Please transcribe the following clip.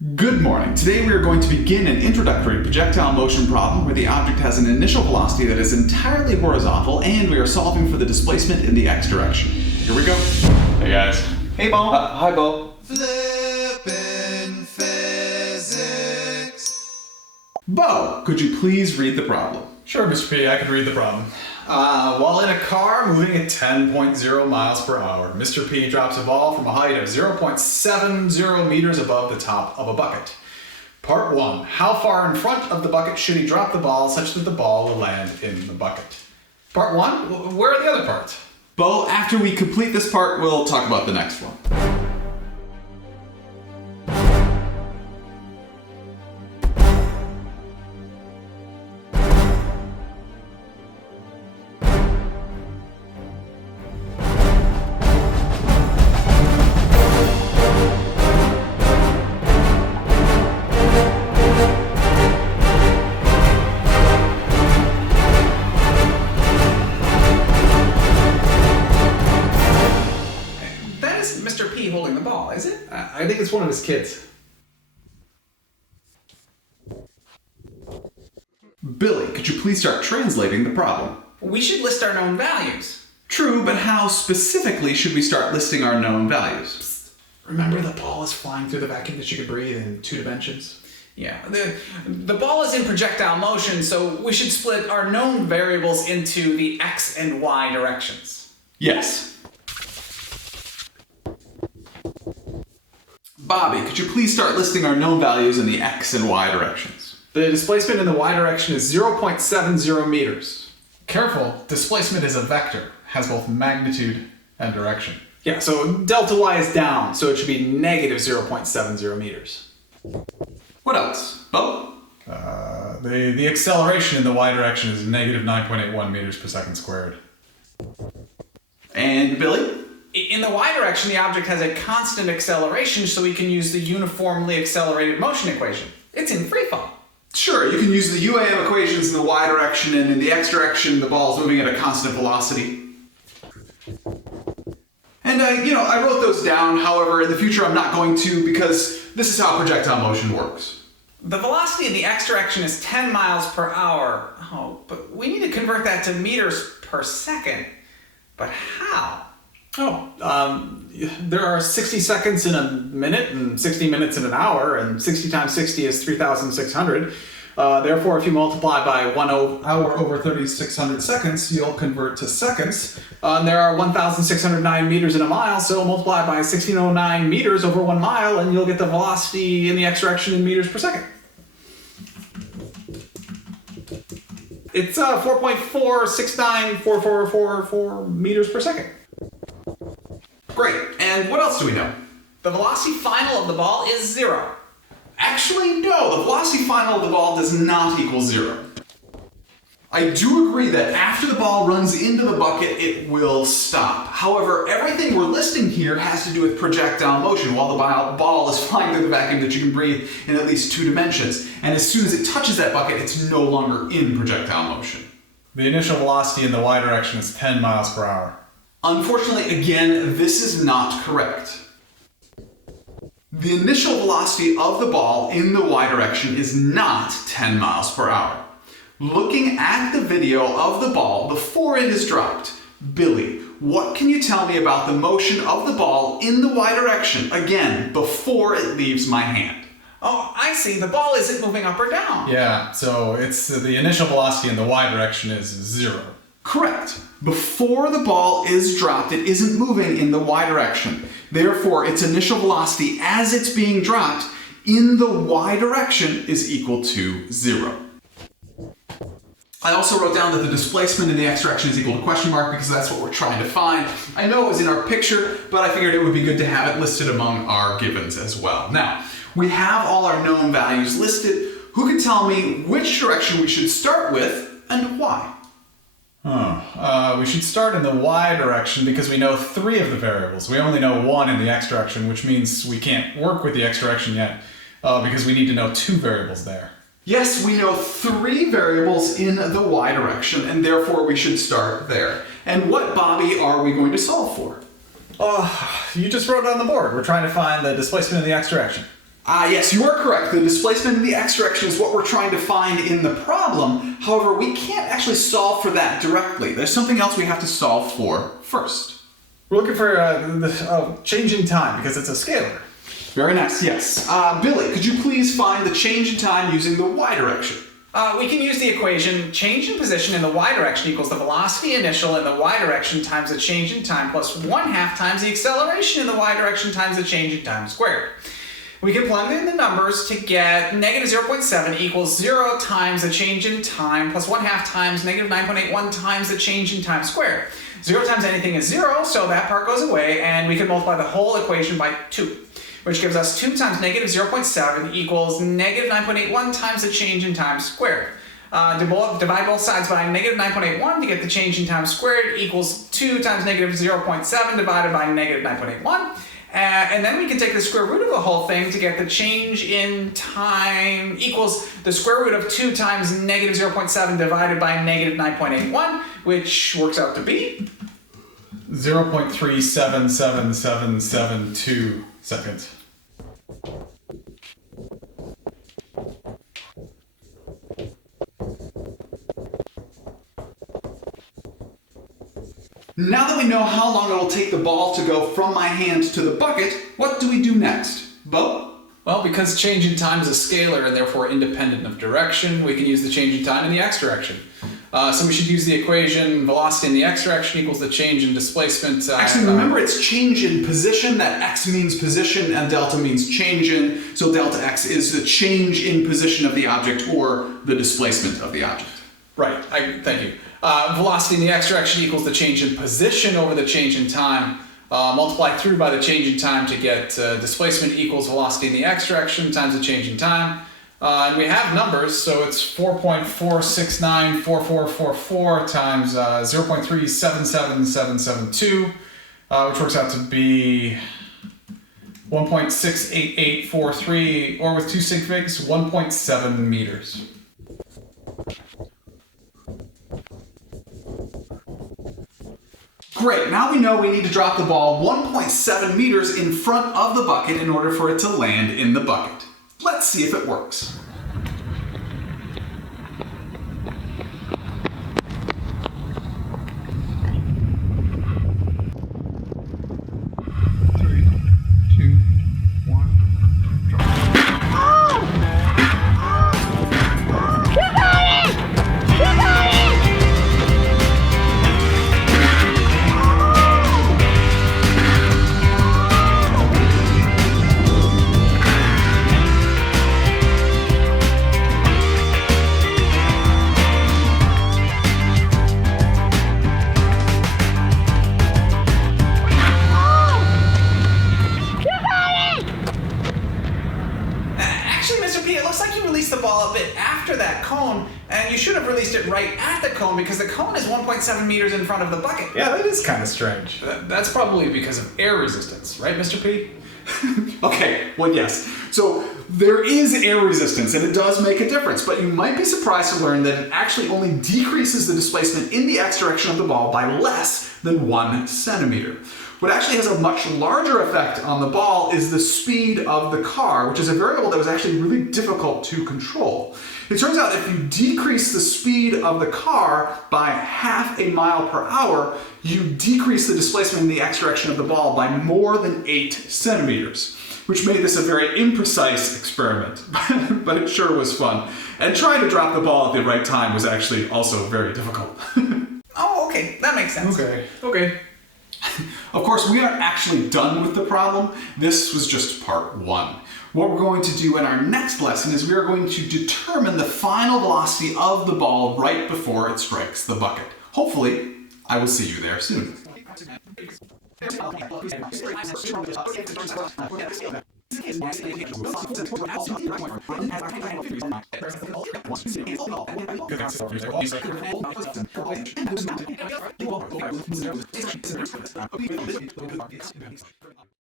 Good morning. Today we are going to begin an introductory projectile motion problem where the object has an initial velocity that is entirely horizontal and we are solving for the displacement in the x direction. Here we go. Hey guys. Hey Bo. Hi Bo. Flippin' physics. Bo, could you please read the problem? Sure, Mr. P, I can read the problem. While in a car moving at 10.0 miles per hour, Mr. P drops a ball from a height of 0.70 meters above the top of a bucket. Part 1. How far in front of the bucket should he drop the ball such that the ball will land in the bucket? Part 1. Where are the other parts? Bo, after we complete this part, we'll talk about the next one. Mr. P holding the ball, is it? I think it's one of his kids. Billy, could you please start translating the problem? We should list our known values. True, but how specifically should we start listing our known values? Remember the ball is flying through the vacuum that you can breathe in 2 dimensions? Yeah, the ball is in projectile motion, so we should split our known variables into the x and y directions. Yes. Bobby, could you please start listing our known values in the x and y directions? The displacement in the y direction is 0.70 meters. Careful, displacement is a vector, has both magnitude and direction. Yeah, so delta y is down, so it should be negative 0.70 meters. What else? Bo? The acceleration in the y direction is negative 9.81 meters per second squared. And Billy? In the y direction, the object has a constant acceleration, so we can use the uniformly accelerated motion equation. It's in free fall. Sure, you can use the UAM equations in the y direction, and in the x direction, the ball is moving at a constant velocity. And I wrote those down. However, in the future, I'm not going to because this is how projectile motion works. The velocity in the x direction is 10 miles per hour. Oh, but we need to convert that to meters per second. But how? There are 60 seconds in a minute and 60 minutes in an hour, and 60 times 60 is 3,600. Therefore, if you multiply by 1 hour over 3,600 seconds, you'll convert to seconds. There are 1,609 meters in a mile, so multiply by 1,609 meters over 1 mile, and you'll get the velocity in the x direction in meters per second. It's 4.4694444 meters per second. Great. And what else do we know? The velocity final of the ball is 0. Actually, no. The velocity final of the ball does not equal 0. I do agree that after the ball runs into the bucket, it will stop. However, everything we're listing here has to do with projectile motion while the ball is flying through the vacuum that you can breathe in at least 2 dimensions. And as soon as it touches that bucket, it's no longer in projectile motion. The initial velocity in the y direction is 10 miles per hour. Unfortunately, again, this is not correct. The initial velocity of the ball in the y direction is not 10 miles per hour. Looking at the video of the ball before it is dropped, Billy, what can you tell me about the motion of the ball in the y direction, again, before it leaves my hand? Oh, I see. The ball isn't moving up or down. Yeah, so it's the initial velocity in the y direction is 0. Correct. Before the ball is dropped, it isn't moving in the y direction. Therefore, its initial velocity as it's being dropped in the y direction is equal to 0. I also wrote down that the displacement in the x direction is equal to question mark because that's what we're trying to find. I know it was in our picture, but I figured it would be good to have it listed among our givens as well. Now, we have all our known values listed. Who can tell me which direction we should start with and why? We should start in the y direction because we know 3 of the variables. We only know 1 in the x direction, which means we can't work with the x direction yet because we need to know 2 variables there. Yes, we know 3 variables in the y direction, and therefore we should start there. And what, Bobby, are we going to solve for? You just wrote it on the board. We're trying to find the displacement in the x direction. Yes, you are correct. The displacement in the x direction is what we're trying to find in the problem. However, we can't actually solve for that directly. There's something else we have to solve for first. We're looking for the change in time because it's a scalar. Very nice, yes. Billy, could you please find the change in time using the y direction? We can use the equation change in position in the y direction equals the velocity initial in the y direction times the change in time plus 1/2 times the acceleration in the y direction times the change in time squared. We can plug in the numbers to get negative 0.7 equals 0 times the change in time plus 1/2 times negative 9.81 times the change in time squared. 0 times anything is 0, so that part goes away, and we can multiply the whole equation by 2. Which gives us 2 times negative 0.7 equals negative 9.81 times the change in time squared. Divide both sides by negative 9.81 to get the change in time squared equals 2 times negative 0.7 divided by negative 9.81. And then we can take the square root of the whole thing to get the change in time equals the square root of 2 times negative 0.7 divided by negative 9.81, which works out to be 0.377772 seconds. Now that we know how long it will take the ball to go from my hand to the bucket, what do we do next? Bo? Well, because change in time is a scalar and therefore independent of direction, we can use the change in time in the x direction. So we should use the equation velocity in the x direction equals the change in displacement. Actually, remember it's change in position. That x means position and delta means change in. So delta x is the change in position of the object or the displacement of the object. Right, thank you. Velocity in the x direction equals the change in position over the change in time. Multiply through by the change in time to get displacement equals velocity in the x direction times the change in time. And we have numbers, so it's 4.46944444 times 0.377772, which works out to be 1.68843, or with 2 sig figs, 1.7 meters. Great, now we know we need to drop the ball 1.7 meters in front of the bucket in order for it to land in the bucket. Let's see if it works. And you should have released it right at the cone because the cone is 1.7 meters in front of the bucket. Yeah, that is kind of strange. That's probably because of air resistance, right, Mr. P? Okay, well, yes. So there is air resistance, and it does make a difference, but you might be surprised to learn that it actually only decreases the displacement in the x direction of the ball by less than 1 centimeter. What actually has a much larger effect on the ball is the speed of the car, which is a variable that was actually really difficult to control. It turns out if you decrease the speed of the car by 0.5 miles per hour, you decrease the displacement in the x direction of the ball by more than 8 centimeters, which made this a very imprecise experiment, but it sure was fun. And trying to drop the ball at the right time was actually also very difficult. Oh, okay, that makes sense. Okay. Of course, we aren't actually done with the problem. This was just part 1. What we're going to do in our next lesson is we are going to determine the final velocity of the ball right before it strikes the bucket. Hopefully, I will see you there soon.